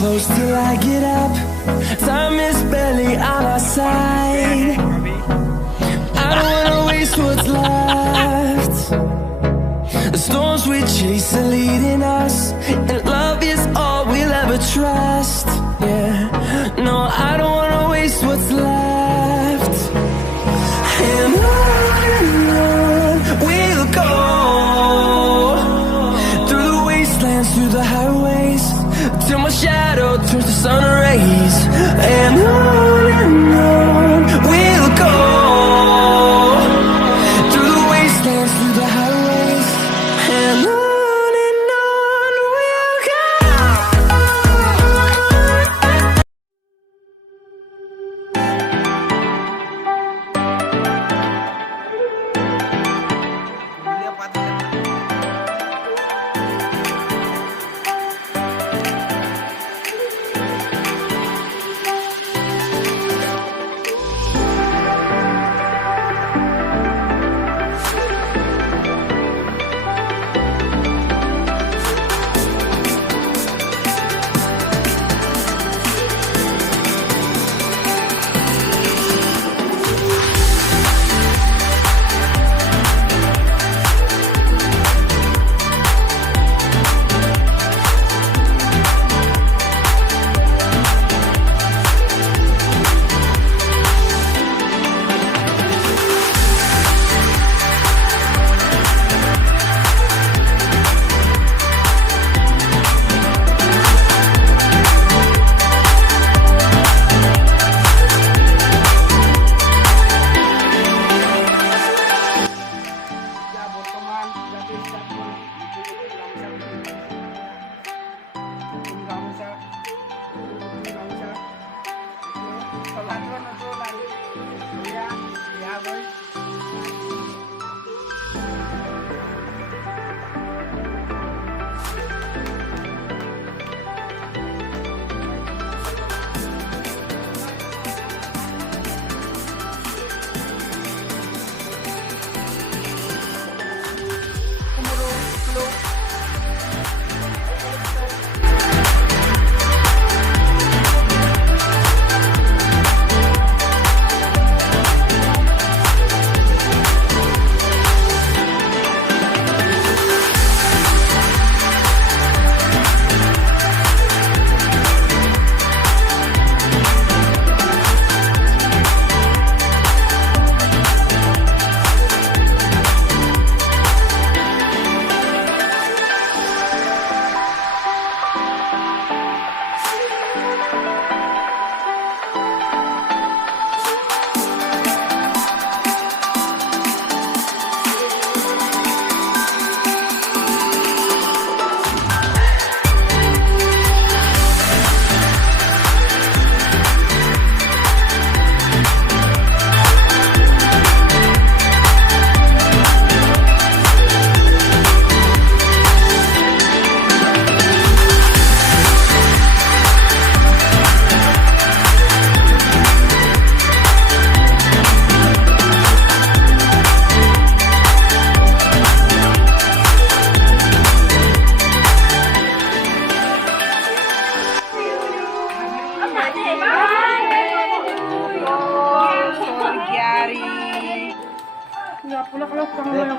close till I get up. Time is barely on our side. I don't wanna waste what's left. The storms we chase are leading us, and love is all we'll ever trust. Yeah, no, I don't wanna waste what's left. And on we'll go, through the wastelands, through the highways, till my shadow turns to sun rays. And on we'll go, through the wastelands, through the highways, and on we'll go. Pula kalau pang man.